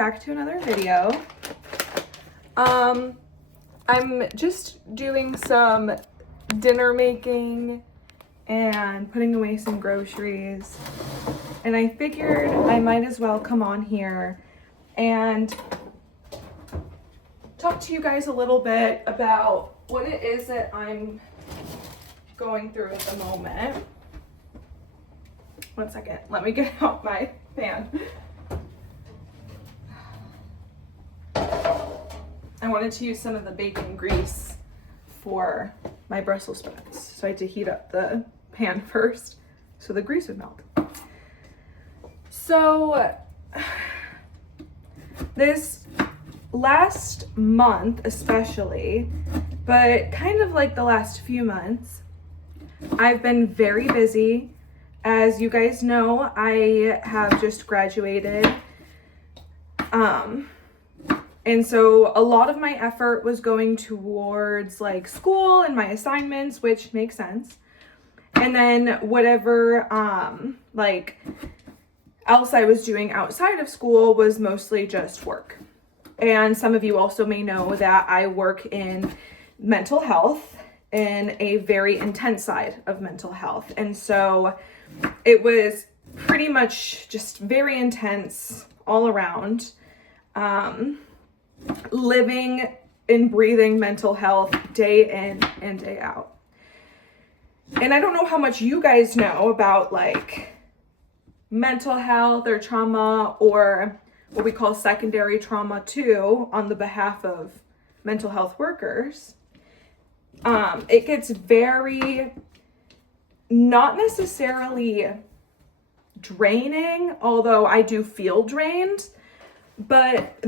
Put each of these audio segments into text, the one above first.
back to another video. I'm just doing some dinner making and putting away some groceries, and I figured I might as well come on here and talk to you guys a little bit about what it is that I'm going through at the moment. One second, let me get out my fan. I wanted to use some of the bacon grease for my Brussels sprouts, so I had to heat up the pan first so the grease would melt. So this last month especially, but kind of like the last few months, I've been very busy. As you guys know, I have just graduated. And so a lot of my effort was going towards like school and my assignments, which makes sense. And then whatever like else I was doing outside of school was mostly just work. And some of you also may know that I work in mental health, in a very intense side of mental health. And so it was pretty much just very intense all around. Living and breathing mental health day in and day out. And I don't know how much you guys know about like mental health or trauma, or what we call secondary trauma too, on the behalf of mental health workers. It gets very, not necessarily draining, although I do feel drained, but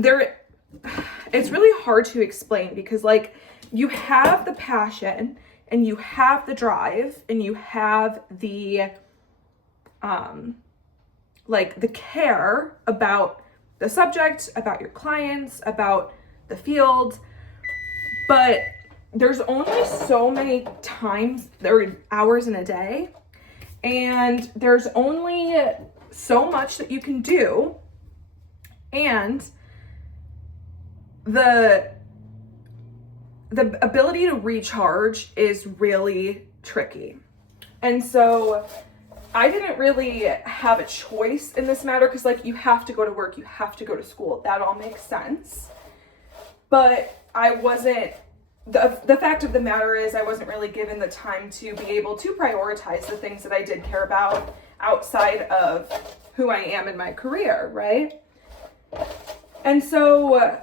it's really hard to explain because like you have the passion and you have the drive and you have the like the care about the subject, about your clients, about the field, but there's only so many times or hours in a day, and there's only so much that you can do, and the ability to recharge is really tricky. And so I didn't really have a choice in this matter, because like you have to go to work, you have to go to school, that all makes sense. But I wasn't, the fact of the matter is I wasn't really given the time to be able to prioritize the things that I did care about outside of who I am in my career, right? And so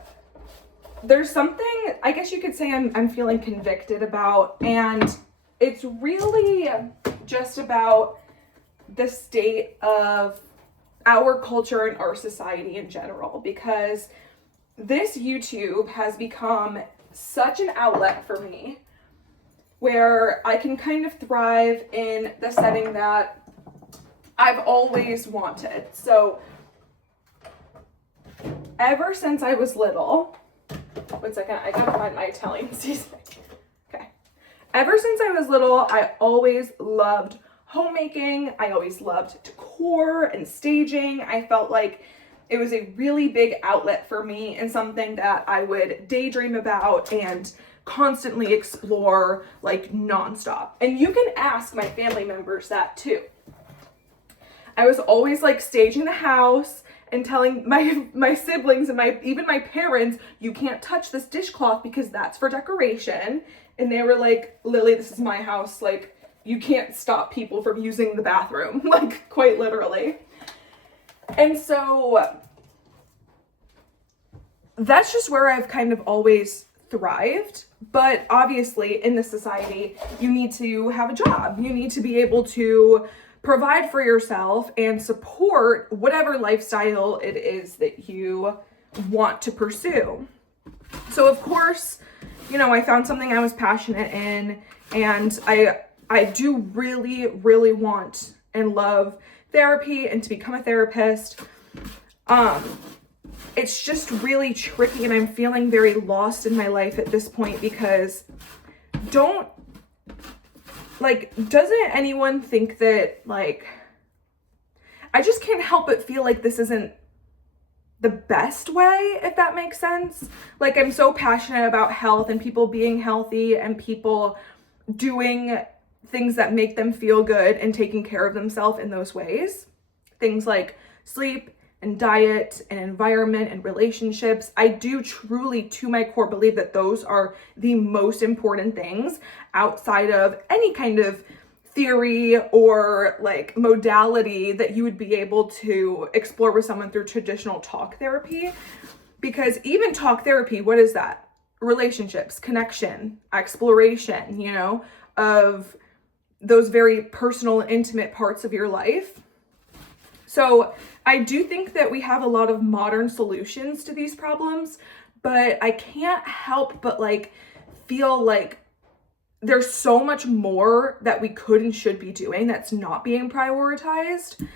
there's something, I guess you could say I'm feeling convicted about, and it's really just about the state of our culture and our society in general, because this YouTube has become such an outlet for me where I can kind of thrive in the setting that I've always wanted. So ever since I was little, one second, I gotta find my Italian seasoning. Okay. Ever since I was little, I always loved homemaking. I always loved decor and staging. I felt like it was a really big outlet for me and something that I would daydream about and constantly explore like nonstop. And you can ask my family members that too. I was always like staging the house and telling my siblings and even my parents, you can't touch this dishcloth because that's for decoration. And they were like, Lily, this is my house. Like, you can't stop people from using the bathroom, like quite literally. And so that's just where I've kind of always thrived. But obviously in this society, you need to have a job. You need to be able to provide for yourself and support whatever lifestyle it is that you want to pursue. So of course, you know, I found something I was passionate in, and I do really, really want and love therapy and to become a therapist. It's just really tricky, and I'm feeling very lost in my life at this point because doesn't anyone think that, like, I just can't help but feel like this isn't the best way, if that makes sense. Like, I'm so passionate about health and people being healthy and people doing things that make them feel good and taking care of themselves in those ways. Things like sleep and diet and environment and relationships. I do truly, to my core, believe that those are the most important things outside of any kind of theory or like modality that you would be able to explore with someone through traditional talk therapy. Because even talk therapy, what is that? Relationships, connection, exploration, you know, of those very personal and intimate parts of your life. So I do think that we have a lot of modern solutions to these problems, but I can't help but like feel like there's so much more that we could and should be doing that's not being prioritized.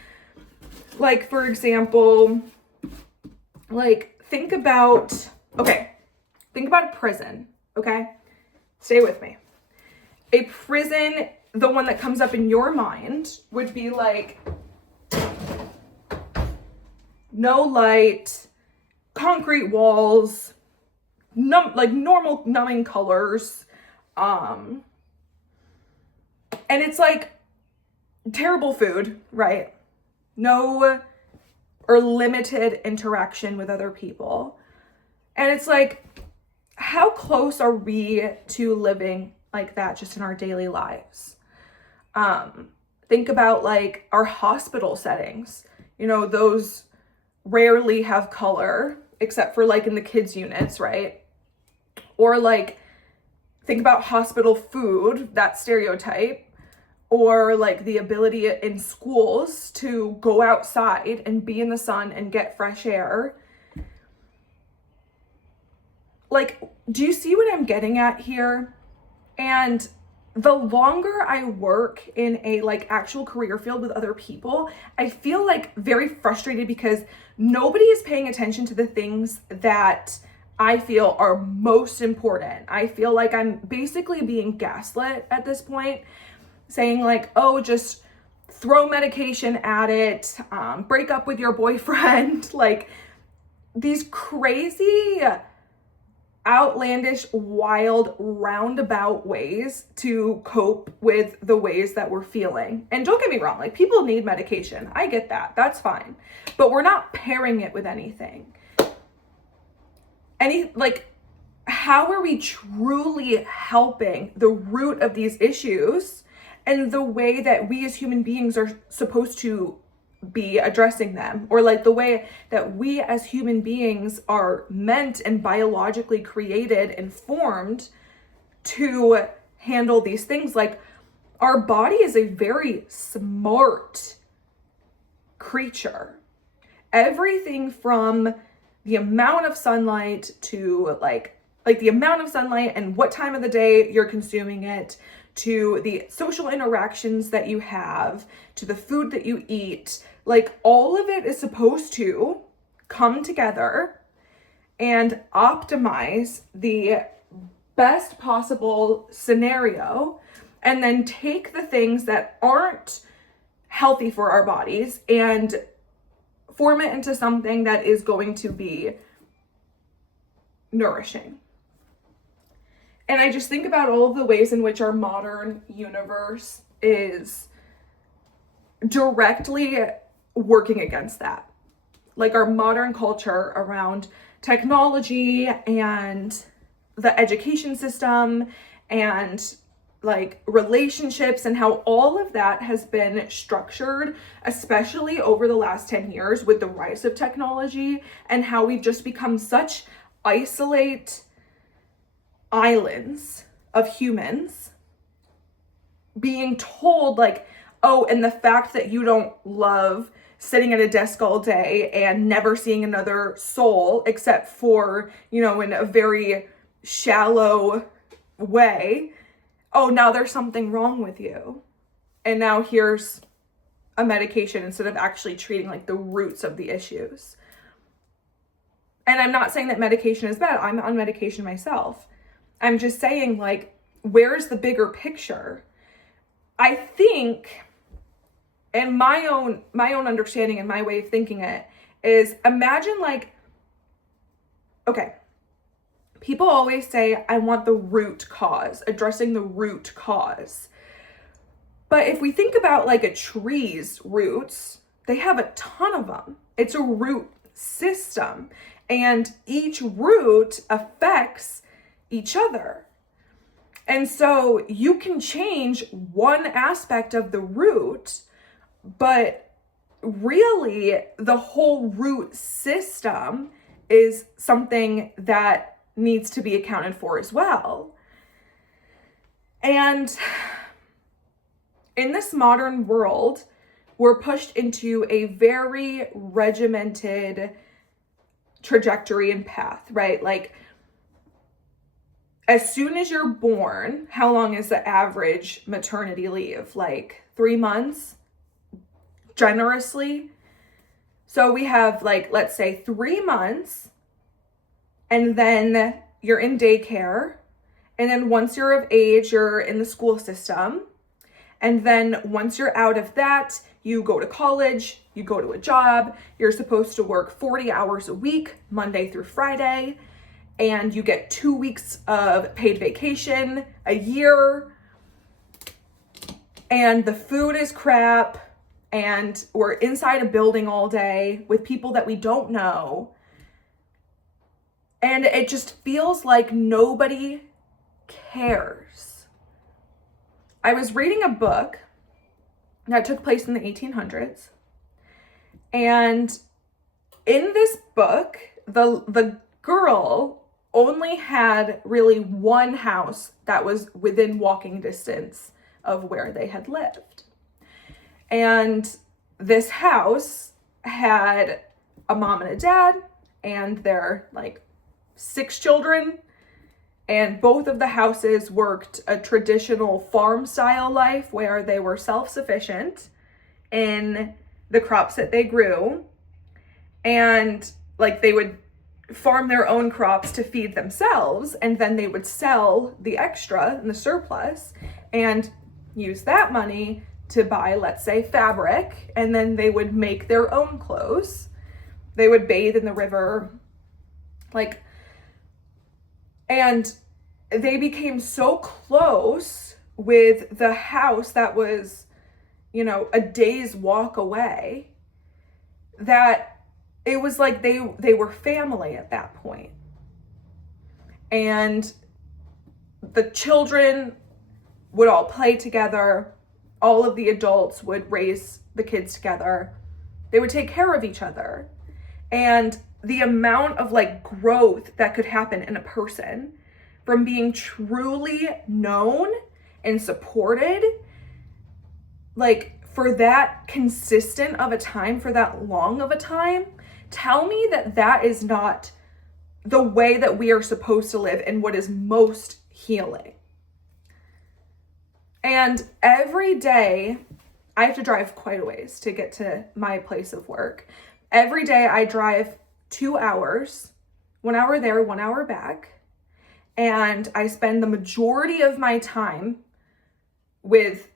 Like, for example, like think about a prison, okay? Stay with me. A prison, the one that comes up in your mind would be like no light, concrete walls, like normal numbing colors, and it's like terrible food, right? No or limited interaction with other people. And it's like, how close are we to living like that just in our daily lives? Think about like our hospital settings. You know, those rarely have color except for like in the kids units, right? Or like think about hospital food, that stereotype, or like the ability in schools to go outside and be in the sun and get fresh air. Like, do you see what I'm getting at here? And the longer I work in a like actual career field with other people, I feel like very frustrated because nobody is paying attention to the things that I feel are most important. I feel like I'm basically being gaslit at this point, saying like, oh, just throw medication at it, break up with your boyfriend, like these crazy, outlandish, wild, roundabout ways to cope with the ways that we're feeling. And don't get me wrong, like people need medication. I get that. That's fine. But we're not pairing it with anything. How are we truly helping the root of these issues and the way that we as human beings are supposed to be addressing them, or like the way that we as human beings are meant and biologically created and formed to handle these things? Like, our body is a very smart creature. Everything from the amount of sunlight to like the amount of sunlight and what time of the day you're consuming it, to the social interactions that you have, to the food that you eat, like all of it is supposed to come together and optimize the best possible scenario, and then take the things that aren't healthy for our bodies and form it into something that is going to be nourishing. And I just think about all of the ways in which our modern universe is directly working against that. Like our modern culture around technology and the education system and like relationships, and how all of that has been structured, especially over the last 10 years with the rise of technology, and how we've just become such islands of humans being told like, oh, and the fact that you don't love sitting at a desk all day and never seeing another soul except for, you know, in a very shallow way, oh, now there's something wrong with you. And now here's a medication instead of actually treating like the roots of the issues. And I'm not saying that medication is bad. I'm on medication myself. I'm just saying, like, where's the bigger picture? I think, and my own understanding and my way of thinking it is imagine like, okay, people always say, I want the root cause, addressing the root cause. But if we think about like a tree's roots, they have a ton of them. It's a root system, and each root affects each other. And so you can change one aspect of the root, but really the whole root system is something that needs to be accounted for as well. And in this modern world, we're pushed into a very regimented trajectory and path, right? Like, as soon as you're born, how long is the average maternity leave? Like 3 months, generously. So we have like, let's say 3 months, and then you're in daycare. And then once you're of age, you're in the school system. And then once you're out of that, you go to college, you go to a job, you're supposed to work 40 hours a week, Monday through Friday, and you get 2 weeks of paid vacation a year, and the food is crap, and we're inside a building all day with people that we don't know, and it just feels like nobody cares. I was reading a book that took place in the 1800s. And in this book, the girl only had really one house that was within walking distance of where they had lived. And this house had a mom and a dad and their like 6 children. And both of the houses worked a traditional farm style life where they were self-sufficient in the crops that they grew. And like they would farm their own crops to feed themselves, and then they would sell the extra and the surplus and use that money to buy, let's say, fabric, and then they would make their own clothes. They would bathe in the river, like, and they became so close with the house that was, you know, a day's walk away, that it was like they were family at that point. And the children would all play together. All of the adults would raise the kids together. They would take care of each other. And the amount of like growth that could happen in a person from being truly known and supported, like for that consistent of a time, for that long of a time, tell me that that is not the way that we are supposed to live and what is most healing. And every day, I have to drive quite a ways to get to my place of work. Every day I drive 2 hours, 1 hour there, 1 hour back. And I spend the majority of my time with,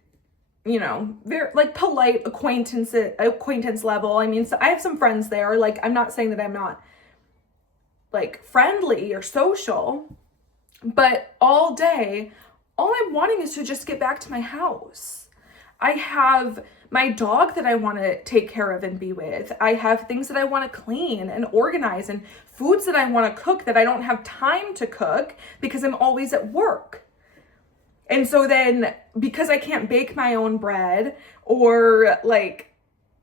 you know, very like polite acquaintance level. I mean, so I have some friends there. Like, I'm not saying that I'm not like friendly or social, but all day, all I'm wanting is to just get back to my house. I have my dog that I want to take care of and be with. I have things that I want to clean and organize, and foods that I want to cook that I don't have time to cook because I'm always at work. And so then, because I can't bake my own bread or like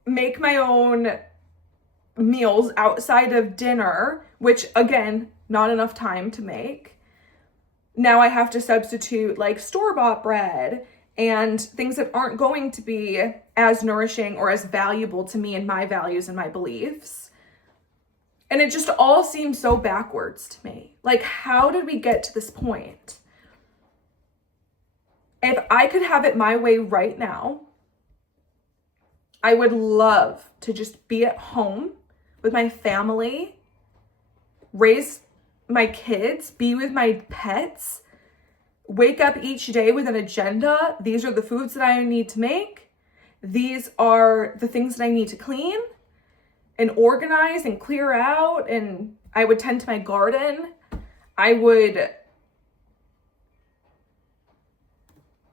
make my own meals outside of dinner, which again, not enough time to make, now I have to substitute like store-bought bread and things that aren't going to be as nourishing or as valuable to me and my values and my beliefs. And it just all seems so backwards to me. Like, how did we get to this point? If I could have it my way right now, I would love to just be at home with my family, raise my kids, be with my pets, wake up each day with an agenda. These are the foods that I need to make. These are the things that I need to clean. and organize and clear out, and I would tend to my garden. I would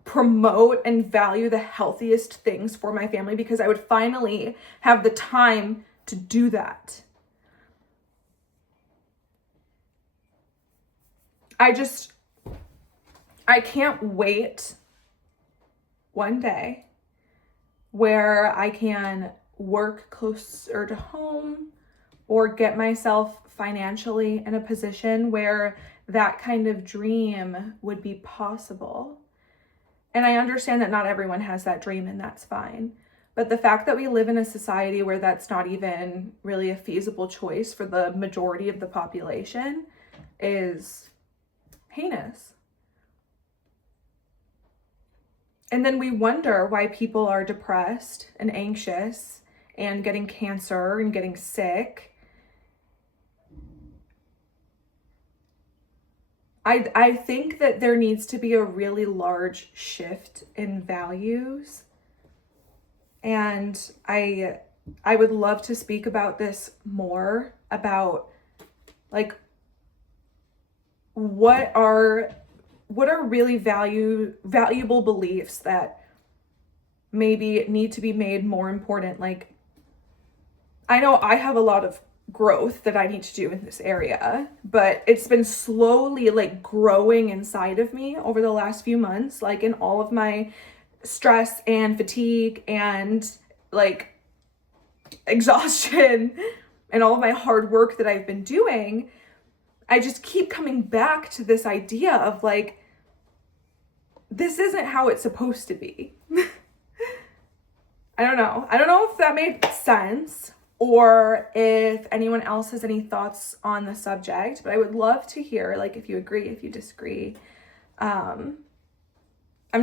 promote and value the healthiest things for my family because I would finally have the time to do that. I can't wait one day where I can work closer to home or get myself financially in a position where that kind of dream would be possible. And I understand that not everyone has that dream, and that's fine. But the fact that we live in a society where that's not even really a feasible choice for the majority of the population is heinous. And then we wonder why people are depressed and anxious and getting cancer and getting sick. I think that there needs to be a really large shift in values. And I would love to speak about this more, about like what are really valuable beliefs that maybe need to be made more important. Like, I know I have a lot of growth that I need to do in this area, but it's been slowly like growing inside of me over the last few months, like in all of my stress and fatigue and like exhaustion and all of my hard work that I've been doing. I just keep coming back to this idea of like, this isn't how it's supposed to be. I don't know if that made sense, or if anyone else has any thoughts on the subject, but I would love to hear, like, if you agree, if you disagree. I'm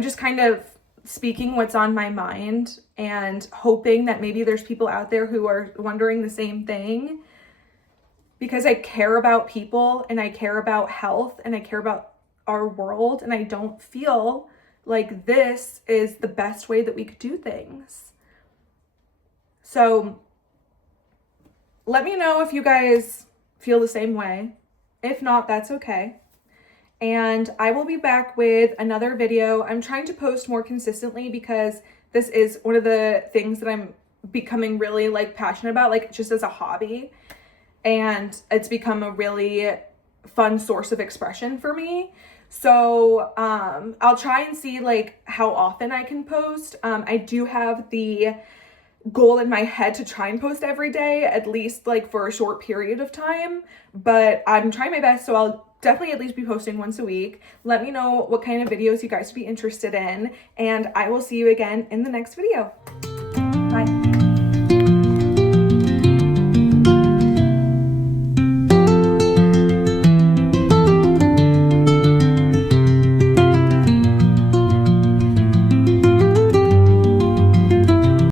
just kind of speaking what's on my mind and hoping that maybe there's people out there who are wondering the same thing, because I care about people and I care about health and I care about our world, and I don't feel like this is the best way that we could do things. So let me know if you guys feel the same way. If not, that's okay. And I will be back with another video. I'm trying to post more consistently because this is one of the things that I'm becoming really like passionate about, like just as a hobby. And it's become a really fun source of expression for me. So I'll try and see like how often I can post. I do have the goal in my head to try and post every day, at least like for a short period of time, but I'm trying my best, so I'll definitely at least be posting once a week. Let me know what kind of videos you guys would be interested in, and I will see you again in the next video. Bye.